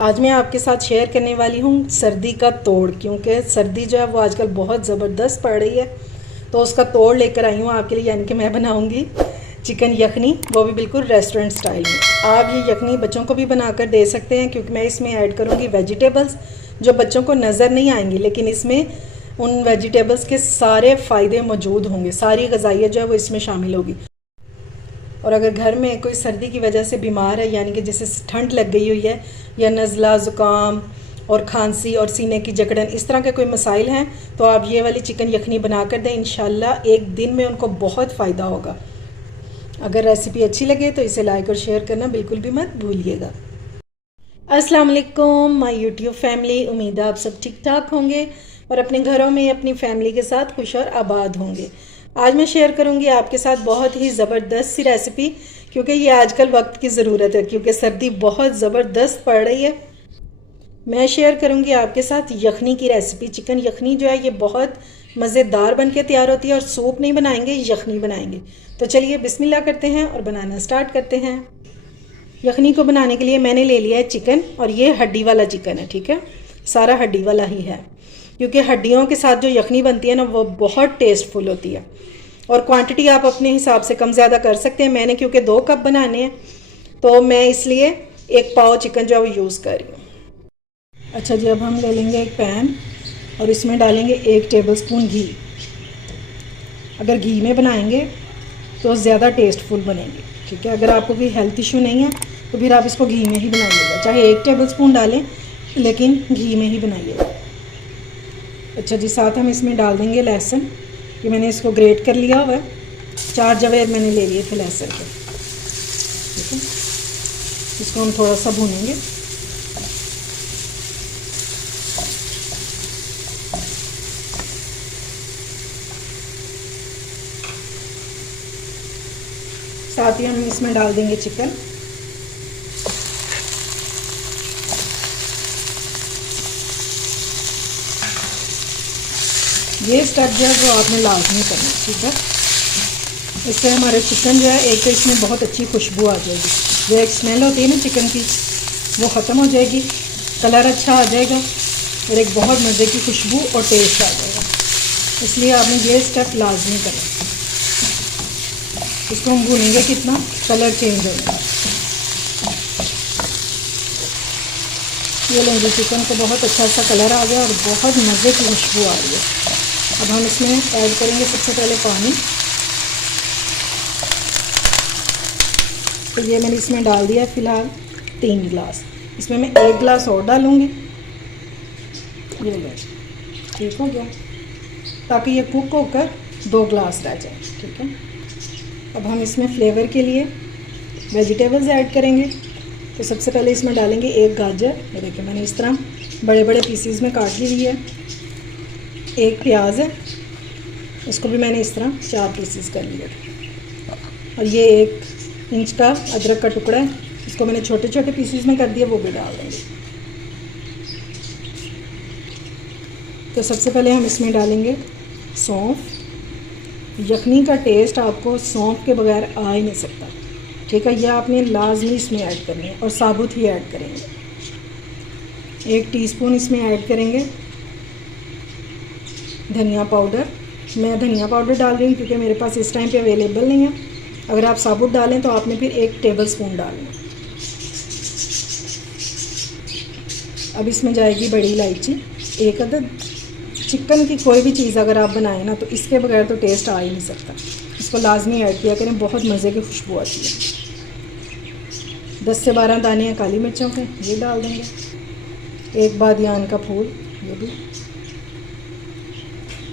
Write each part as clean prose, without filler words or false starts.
आज मैं आपके साथ शेयर करने वाली हूँ सर्दी का तोड़, क्योंकि सर्दी जो है वो आजकल बहुत ज़बरदस्त पड़ रही है। तो उसका तोड़ लेकर आई हूँ आपके लिए, यानी कि मैं बनाऊँगी चिकन यखनी, वो भी बिल्कुल रेस्टोरेंट स्टाइल में। आप ये यखनी बच्चों को भी बनाकर दे सकते हैं, क्योंकि मैं इसमें ऐड करूँगी वेजिटेबल्स जो बच्चों को नज़र नहीं आएंगी, लेकिन इसमें उन वेजिटेबल्स के सारे फ़ायदे मौजूद होंगे, सारी ग़िज़ाइयत जो है वो इसमें शामिल होगी। और अगर घर में कोई सर्दी की वजह से बीमार है, यानी कि जैसे ठंड लग गई हुई है या नज़ला ज़ुकाम और खांसी और सीने की जकड़न, इस तरह के कोई मसाइल हैं, तो आप ये वाली चिकन यखनी बना कर दें। इंशाल्लाह एक दिन में उनको बहुत फ़ायदा होगा। अगर रेसिपी अच्छी लगे तो इसे लाइक और शेयर करना बिल्कुल भी मत भूलिएगा। अस्सलाम वालेकुम माय यूट्यूब फैमिली, उम्मीद है आप सब ठीक ठाक होंगे और अपने घरों में अपनी फैमिली के साथ खुश और आबाद होंगे। आज मैं शेयर करूंगी आपके साथ बहुत ही ज़बरदस्त सी रेसिपी, क्योंकि ये आजकल वक्त की ज़रूरत है, क्योंकि सर्दी बहुत ज़बरदस्त पड़ रही है। मैं शेयर करूंगी आपके साथ यखनी की रेसिपी। चिकन यखनी जो है ये बहुत मज़ेदार बन के तैयार होती है, और सूप नहीं बनाएंगे, यखनी बनाएंगे। तो चलिए बिस्मिल्लाह करते हैं और बनाना स्टार्ट करते हैं। यखनी को बनाने के लिए मैंने ले लिया है चिकन, और ये हड्डी वाला चिकन है, ठीक है, सारा हड्डी वाला ही है, क्योंकि हड्डियों के साथ जो यखनी बनती है ना वो बहुत टेस्टफुल होती है। और क्वांटिटी आप अपने हिसाब से कम ज़्यादा कर सकते हैं। मैंने क्योंकि 2 कप बनाने हैं तो मैं इसलिए 1 पाव चिकन जो है वो यूज़ कर रही हूँ। अच्छा जी, अब हम ले लेंगे एक पैन और इसमें डालेंगे 1 टेबलस्पून घी। अगर घी में बनाएंगे तो ज़्यादा टेस्टफुल बनेंगे, ठीक है। अगर आपको कोई हेल्थ इशू नहीं है तो फिर आप इसको घी में ही बनाइएगा, चाहे 1 टेबलस्पून डालें लेकिन घी में ही बनाइएगा। अच्छा जी, साथ हम इसमें डाल देंगे लहसुन। ये मैंने इसको ग्रेट कर लिया हुआ है, 4 जवेद मैंने ले लिए थे लहसुन के, ठीक है। इसको हम थोड़ा सा भूनेंगे। साथ ही हम इसमें डाल देंगे चिकन। ये स्टेप जो है वो आपने लाजमी करना है, ठीक है। इससे हमारे चिकन जो है, एक तो इसमें बहुत अच्छी खुशबू आ जाएगी, जो एक स्मेल होती है ना चिकन की, वो ख़त्म हो जाएगी, कलर अच्छा आ जाएगा और एक बहुत मज़े की खुशबू और टेस्ट आ जाएगा। इसलिए आपने ये स्टेप लाजमी करना। इसको हम भूनेंगे कितना, कलर चेंज होगा। ये लेंगे चिकन को बहुत अच्छा सा कलर आ गया और बहुत मज़े की खुशबू आ रही है। अब हम इसमें ऐड करेंगे सबसे पहले पानी। तो ये मैंने इसमें डाल दिया फ़िलहाल 3 गिलास। इसमें मैं 1 गिलास और डालूँगी। ये लो, ठीक हो गया, ताकि ये कुक होकर 2 गिलास रह जाए, ठीक है। अब हम इसमें फ्लेवर के लिए वेजिटेबल्स ऐड करेंगे। तो सबसे पहले इसमें डालेंगे 1 गाजर। ये देखिए मैंने इस तरह बड़े बड़े पीसीज में काट ली हुई है। 1 प्याज है, इसको भी मैंने इस तरह 4 पीसीज कर लिए। और ये 1 इंच का अदरक का टुकड़ा है, इसको मैंने छोटे छोटे पीसीज में कर दिया, वो भी डाल देंगे। तो सबसे पहले हम इसमें डालेंगे सौंफ। यखनी का टेस्ट आपको सौंफ के बगैर आ ही नहीं सकता, ठीक है। यह आपने लाजमी इसमें ऐड करनी है, और साबुत ही ऐड करेंगे। 1 टीस्पून इसमें ऐड करेंगे धनिया पाउडर। मैं धनिया पाउडर डाल रही हूँ क्योंकि मेरे पास इस टाइम पे अवेलेबल नहीं है। अगर आप साबुत डालें तो आपने फिर 1 टेबलस्पून डालना। अब इसमें जाएगी बड़ी इलायची 1 अदद। चिकन की कोई भी चीज़ अगर आप बनाएं ना, तो इसके बगैर तो टेस्ट आ ही नहीं सकता। इसको लाजमी ऐड किया करें, बहुत मज़े की खुशबू आती है। 10 से 12 दाने काली मिर्चों के, ये डाल देंगे। 1 बादियान का फूल, ये भी,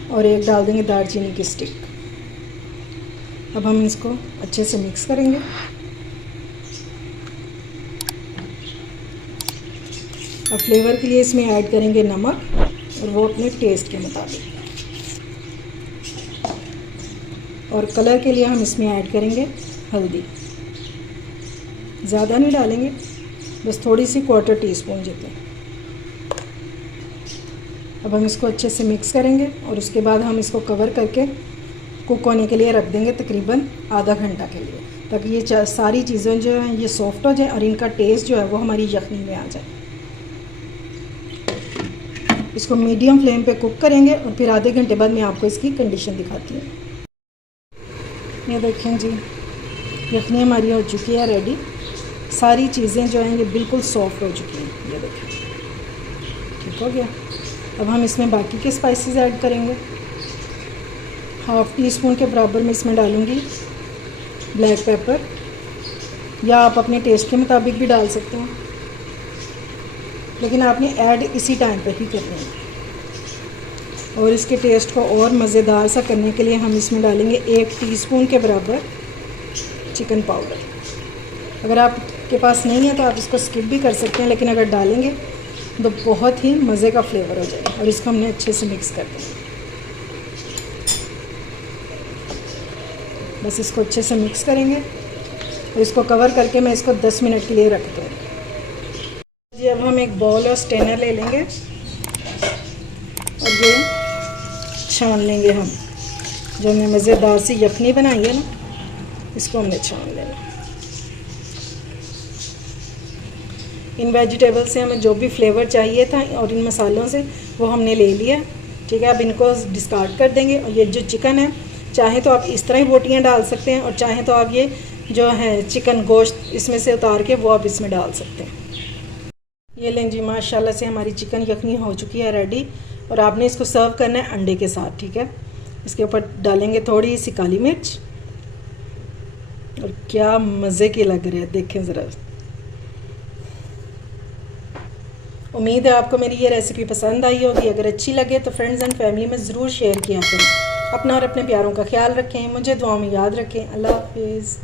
और 1 डाल देंगे दालचीनी की स्टिक। अब हम इसको अच्छे से मिक्स करेंगे। अब फ्लेवर के लिए इसमें ऐड करेंगे नमक, और वो अपने टेस्ट के मुताबिक। और कलर के लिए हम इसमें ऐड करेंगे हल्दी। ज़्यादा नहीं डालेंगे, बस थोड़ी सी 1/4 टीस्पून जितने। अब हम इसको अच्छे से मिक्स करेंगे, और उसके बाद हम इसको कवर करके कुक होने के लिए रख देंगे तकरीबन आधा घंटा के लिए, ताकि ये सारी चीज़ें जो हैं ये सॉफ्ट हो जाए और इनका टेस्ट जो है वो हमारी यखनी में आ जाए। इसको मीडियम फ्लेम पे कुक करेंगे और फिर आधे घंटे बाद मैं आपको इसकी कंडीशन दिखाती हूँ। ये देखें जी, यखनी हमारी हो चुकी है रेडी। सारी चीज़ें जो हैं ये बिल्कुल सॉफ्ट हो चुकी हैं, ये देखें, ठीक हो गया। अब हम इसमें बाकी के स्पाइसेस ऐड करेंगे। हाफ़ टी स्पून के बराबर मैं इसमें डालूँगी ब्लैक पेपर, या आप अपने टेस्ट के मुताबिक भी डाल सकते हैं, लेकिन आपने ऐड इसी टाइम पर ही करना है। और इसके टेस्ट को और मज़ेदार सा करने के लिए हम इसमें डालेंगे 1 टीस्पून के बराबर चिकन पाउडर। अगर आपके पास नहीं है तो आप इसको स्किप भी कर सकते हैं, लेकिन अगर डालेंगे तो बहुत ही मज़े का फ्लेवर हो जाएगा। और इसको हमने अच्छे से मिक्स कर देंगे। बस इसको अच्छे से मिक्स करेंगे और इसको कवर करके मैं इसको 10 मिनट के लिए रख दूँगी जी। अब हम एक बाउल और स्ट्रेनर ले लेंगे और ये छान लेंगे। हम जो हमने मज़ेदार सी यखनी बनाई है ना, इसको हमने छान लेना। इन वेजिटेबल से हमें जो भी फ्लेवर चाहिए था और इन मसालों से वो हमने ले लिया, ठीक है। अब इनको डिस्कार्ड कर देंगे। और ये जो चिकन है, चाहे तो आप इस तरह ही बोटियाँ डाल सकते हैं, और चाहे तो आप ये जो है चिकन गोश्त इसमें से उतार के वो आप इसमें डाल सकते हैं। ये लें जी, माशाल्लाह से हमारी चिकन यखनी हो चुकी है रेडी। और आपने इसको सर्व करना है अंडे के साथ, ठीक है। इसके ऊपर डालेंगे थोड़ी सी काली मिर्च, और क्या मज़े की लग रही है, देखें ज़रा। उम्मीद है आपको मेरी ये रेसिपी पसंद आई होगी। अगर अच्छी लगे तो फ्रेंड्स एंड फैमिली में ज़रूर शेयर किया करें। अपना और अपने प्यारों का ख्याल रखें, मुझे दुआ में याद रखें। अल्लाह हाफिज़।